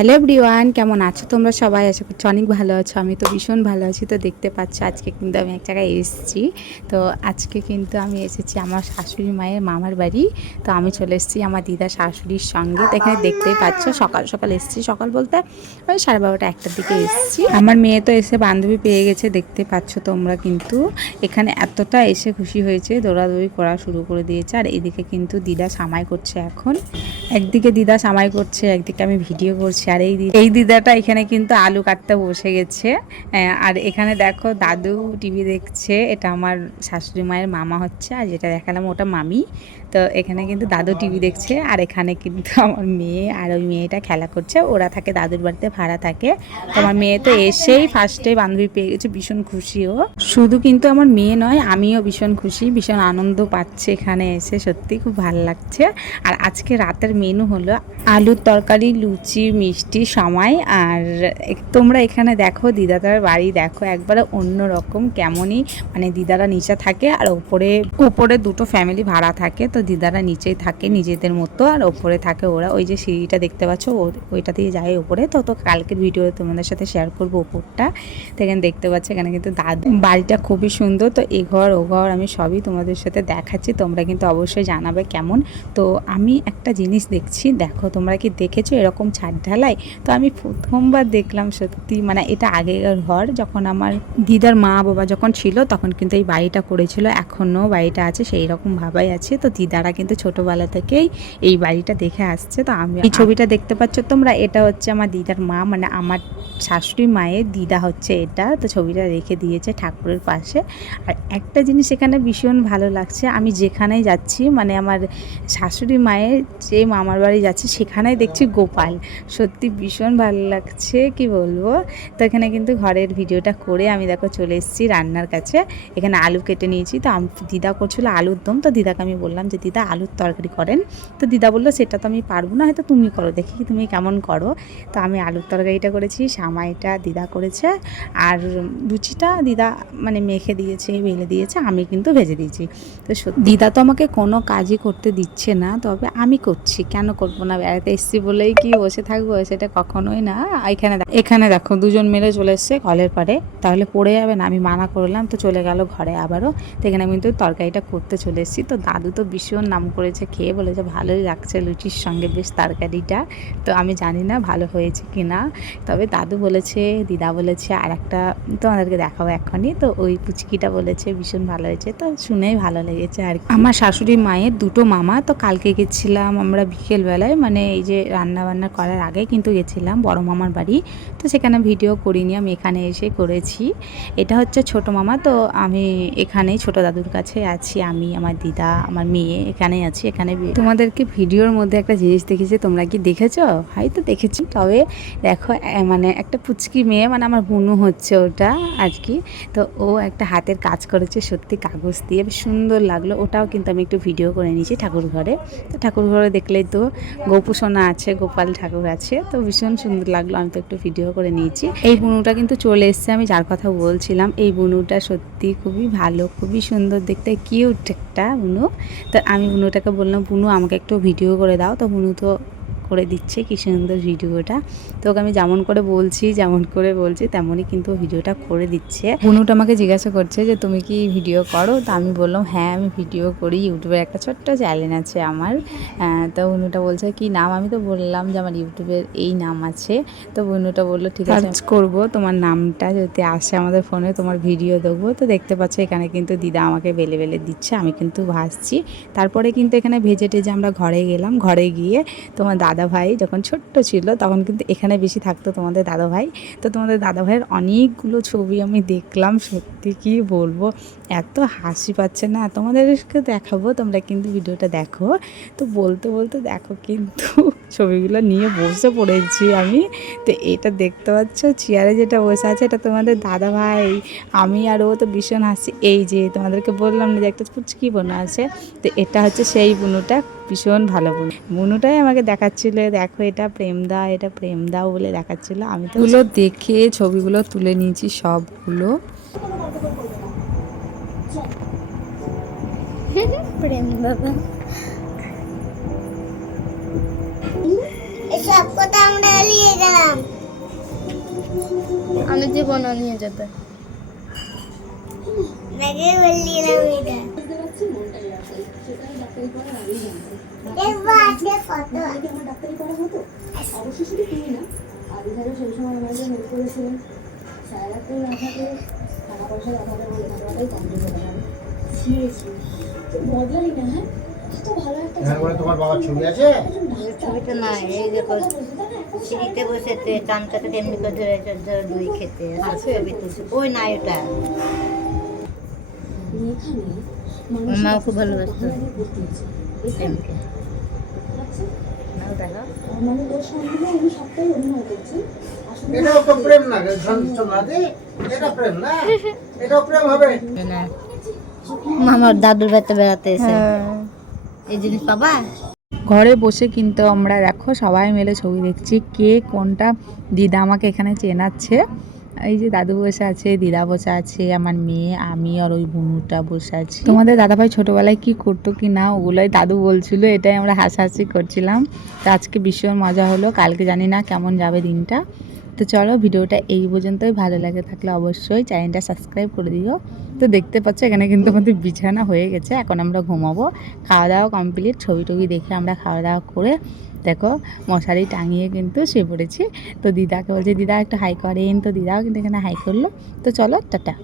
Hello everyone, কেমন আছো তোমরা সবাই? আশা করছি অনেক ভালো আছো। আমি তো ভীষণ ভালো আছি। তো দেখতে পাচ্ছ আজকে কিন্তু আমি এক জায়গায় এসেছি। তো আজকে কিন্তু আমি এসেছি আমার শাশুড়ি মায়ের মামার বাড়ি। তো আমি চলে এসেছি আমার দিদা শাশুড়ির সঙ্গে। তো এখানে দেখতেই পাচ্ছ সকাল সকাল এসেছি। সকাল বলতে ওই 12:30 1টার দিকে এসেছি। আমার মেয়ে তো এসে বান্ধবী পেয়ে গেছে, দেখতে পাচ্ছ তোমরা। কিন্তু এখানে এতটা এসে খুশি হয়েছে, দৌড়াদৌড়ি করা শুরু করে দিয়েছে। আর এদিকে কিন্তু দিদা সামাই করছে এখন। একদিকে দিদা সামাই করছে, একদিকে আমি ভিডিও করছি। আর এই দিদাটা এখানে কিন্তু আলু কাটতে বসে গেছে। আর এখানে দেখো দাদু টিভি দেখছে। এটা আমার শাশুড়ি মায়ের মামা হচ্ছে, আর যেটা দেখালাম ওটা মামি। তো এখানে কিন্তু দাদু টিভি দেখছে, আর এখানে কিন্তু আমার মেয়ে আর ওই মেয়েটা খেলা করছে। ওরা থাকে দাদুর বাড়িতে, ভাড়া থাকে। তো আমার মেয়ে তো এসেই ফার্স্টে বান্ধবী পেয়ে গেছে, ভীষণ খুশিও। শুধু কিন্তু আমার মেয়ে নয়, আমিও ভীষণ খুশি, ভীষণ আনন্দ পাচ্ছি এখানে এসে। সত্যি খুব ভালো লাগছে। আর আজকে রাতের মেনু হলো আলুর তরকারি, লুচি, মিষ্টি, সামাই। আর তোমরা এখানে দেখো দিদাদার বাড়ি দেখো, একবারে অন্য রকম। কেমনই মানে দিদারা নিচে থাকে আর ওপরে দুটো ফ্যামিলি ভাড়া থাকে। তো দিদারা নিচেই থাকে নিজেদের মতো, আর ওপরে থাকে ওরা। ওই যে সিঁড়িটা দেখতে পাচ্ছ ওইটা দিয়ে যায় ওপরে। তো কালকের ভিডিও তোমাদের সাথে শেয়ার করবো ওপরটা। তো এখানে দেখতে পাচ্ছ এখানে কিন্তু দাদু বাড়িটা খুবই সুন্দর। তো এ ঘর ও ঘর আমি সবই তোমাদের সাথে দেখাচ্ছি, তোমরা কিন্তু অবশ্যই জানাবে কেমন। তো আমি একটা জিনিস দেখছি, দেখো তোমরা কি দেখেছো এরকম ছাদ ঢালাই? তো আমি প্রথমবার দেখলাম সত্যি। মানে এটা আগেকার ঘর, যখন আমার দিদার মা বাবা যখন ছিল তখন কিন্তু এই বাড়িটা করেছিল। এখনও বাড়িটা আছে, সেই রকম ভাবাই আছে। তো দিদারা কিন্তু ছোটোবেলা থেকেই এই বাড়িটা দেখে আসছে। তো আমি এই ছবিটা দেখতে পাচ্ছ তোমরা, এটা হচ্ছে আমার দিদার মা, মানে আমার শাশুড়ি মায়ের দিদা হচ্ছে এটা। তো ছবিটা রেখে দিয়েছে ঠাকুরের পাশে। আর একটা জিনিস এখানে ভীষণ ভালো লাগছে, আমি যেখানেই যাচ্ছি মানে আমার শাশুড়ি মায়ের যে মামার বাড়ি যাচ্ছে সেখানেই দেখছি গোপাল। সত্যি ভীষণ ভালো লাগছে, কি বলবো। তো এখানে কিন্তু ঘরের ভিডিওটা করে আমি দেখো চলে এসেছি রান্নার কাছে। এখানে আলু কেটে নিয়েছি। তো দিদা করছিল আলুর দম। তো দিদাকে আমি বললাম যে দিদা আলুর তরকারি করেন। তো দিদা বললো সেটা তো আমি পারবো না, হয়তো তুমি করো, দেখি তুমি কেমন করো। তো আমি আলুর তরকারিটা করেছি, সামাইটা দিদা করেছে, আর লুচিটা দিদা মানে মেখে দিয়েছে, বেলে দিয়েছে, আমি কিন্তু ভেজে দিয়েছি। তো দিদা তো আমাকে কোনো কাজই করতে দিচ্ছে না, তবে আমি করছি, কেন করবো না? বেড়াতে এসেছি বলেই কি বসে থাকবো? সেটা কখনোই না। এখানে দেখো দুজন মিলে চলে এসছে কলের পাড়ে, তাহলে পড়ে যাবে না। আমি মানা করলাম, তো চলে গেল ঘরে আবারও। তো এখানে আমি কিন্তু তরকারিটা করতে চলে এসেছি। তো দাদু তো ভীষণ নাম করেছে, খেয়ে বলেছে ভালোই লাগছে লুচির সঙ্গে বেশ তরকারিটা। তো আমি জানি না ভালো হয়েছে কি না, তবে দাদু বলেছে, দিদা বলেছে, আর একটা তোমাদেরকে দেখাবো এখনই। তো ওই পুচকিটা বলেছে ভীষণ ভালো হয়েছে। তো শুনেই ভালো লেগেছে। আর আমার শাশুড়ি মায়ের দুটো মামা। তো কালকে গেছিলাম আমরা বিকেলবেলায়, মানে এই যে রান্না বান্না করার আগে কিন্তু গেছিলাম বড় মামার বাড়ি। তো সেখানে ভিডিও করিনি, আমি এখানে এসে করেছি। এটা হচ্ছে ছোট মামা। তো আমি এখানেই ছোট দাদুর কাছে আছি, আমি, আমার দিদা, আমার মেয়ে এখানেই আছি। এখানে তোমাদেরকে ভিডিওর মধ্যে একটা জিনিস দেখেছি, তোমরা কি দেখেছো? হয়তো দেখেছি, তবে দেখো মানে একটা পুচকি মেয়ে, মানে আমার বুনু হচ্ছে ওটা আর কি। তো ও একটা হাতের কাজ করেছে সত্যি কাগজ দিয়ে, বেশ সুন্দর লাগলো। ওটাও কিন্তু আমি একটু ভিডিও করে নিয়েছি ঠাকুর ঘরে। তো ঠাকুর ঘরে দেখলেই তো গোপুসোনা আছে, গোপাল ঠাকুর আছে, তো ভীষণ সুন্দর লাগলো। আমি তো একটু ভিডিও করে নিয়েছি। এই বুনুটা কিন্তু চলে এসছে, আমি যার কথা বলছিলাম। এই বুনুটা সত্যি খুবই ভালো, খুবই সুন্দর দেখতে, কিউট একটা বুনু। তো আমি বুনুটাকে বললাম বুনু আমাকে একটু ভিডিও করে দাও। তো বুনু তো করে দিচ্ছে কি সুন্দর ভিডিওটা। তো ওকে আমি যেমন করে বলছি তেমনই কিন্তু ভিডিওটা করে দিচ্ছে। বুনুটা আমাকে জিজ্ঞাসা করছে যে তুমি কি ভিডিও করো? তো আমি বললাম হ্যাঁ আমি ভিডিও করি, ইউটিউবের একটা ছোট্ট চ্যানেল আছে আমার। তো বুনুটা বলছে কি নাম? আমি তো বললাম যে আমার ইউটিউবের এই নাম আছে। তো বুনুটা বললো ঠিক আছে সার্চ করবো তোমার নামটা, যদি আসে আমাদের ফোনে তোমার ভিডিও দেবো। তো দেখতে পাচ্ছ এখানে কিন্তু দিদা আমাকে বেলে বেলে দিচ্ছে, আমি কিন্তু ভাজছি। তারপরে কিন্তু এখানে ভেজে টেজে আমরা ঘরে গেলাম। ঘরে গিয়ে তোমার দাদা ভাই যখন ছোট্ট ছিল তখন কিন্তু এখানে বেশি থাকতো তোমাদের দাদা ভাই। তো তোমাদের দাদা ভাইয়ের অনেকগুলো ছবি আমি দেখলাম, সত্যি কি বলবো, এত হাসি পাচ্ছে না, তোমাদেরকে দেখাবো, তোমরা কিন্তু ভিডিওটা দেখো। তো বলতে বলতে দেখো কিন্তু ছবিগুলো নিয়ে বসে পড়েছি আমি। তো এটা দেখতে পাচ্ছ চেয়ারে যেটা বসে আছে এটা তোমাদের দাদা ভাই, আমি আর ও তো ভীষণ হাসি। এই যে তোমাদেরকে বললাম না যে একটা পুচকি বোন আছে, তো এটা হচ্ছে সেই বুনুটা, ভীষণ ভালো বুনুটাই আমাকে দেখাচ্ছিল, দেখো এটা প্রেমদা, এটা প্রেমদা বলে দেখাচ্ছিল। আমি তো ওগুলো দেখে ছবিগুলো তুলে নিয়েছি সবগুলো। প্রেম বাবা এসব কথা আমরা এড়িয়ে গেলাম। জীবনা নিয়ে যেতে তোমার বাবার ছবি আছে? ছবিটা না, এই দেখো সিঁড়িতে বসেছে, চামচাটা কেমনি করে ধরেছে, ধরে দই খেতে ছবি তুলছে। ওই না, এটা মাও খুব ভালোবাসতো প্রেমকে। নাও দেখো, এটাও তো প্রেম না, এটা প্রেম না, এটাও প্রেম হবে। না, মামার দাদুর বাড়িতে বেড়াতে এসে এই জিনিস পাবা। ঘরে বসে কিন্তু আমরা দেখো সবাই মিলে ছবি দেখছি, কে কোনটা। দিদা আমাকে এখানে চেনাচ্ছে, এই যে দাদু বসে আছে, দিদা বসে আছে, আমার মেয়ে, আমি আর ওই বোনটা বসে আছি। তোমাদের দাদাভাই ছোটবেলায় কি করতো কি না ওগুলোই দাদু বলছিল, এটাই আমরা হাসাহাসি করছিলাম। তো আজকে ভীষণ মজা হলো, কালকে জানি না কেমন যাবে দিনটা। তো চলো, ভিডিওটা এই পর্যন্তই। ভালো লাগে থাকলে অবশ্যই চ্যানেলটা সাবস্ক্রাইব করে দিও। তো দেখতে পাচ্ছ এখানে কিন্তু আমাদের বিছানা হয়ে গেছে, এখন আমরা ঘুমাবো। খাওয়া দাওয়া কমপ্লিট, ছবি টবি দেখে আমরা খাওয়া দাওয়া করে দেখো মশারি টাঙিয়ে কিন্তু শুয়ে পড়েছি। তো দিদাকে বলছে দিদা একটু হাই করেন, তো দিদাও কিন্তু এখানে হাই করলো। তো চলো, টাটা।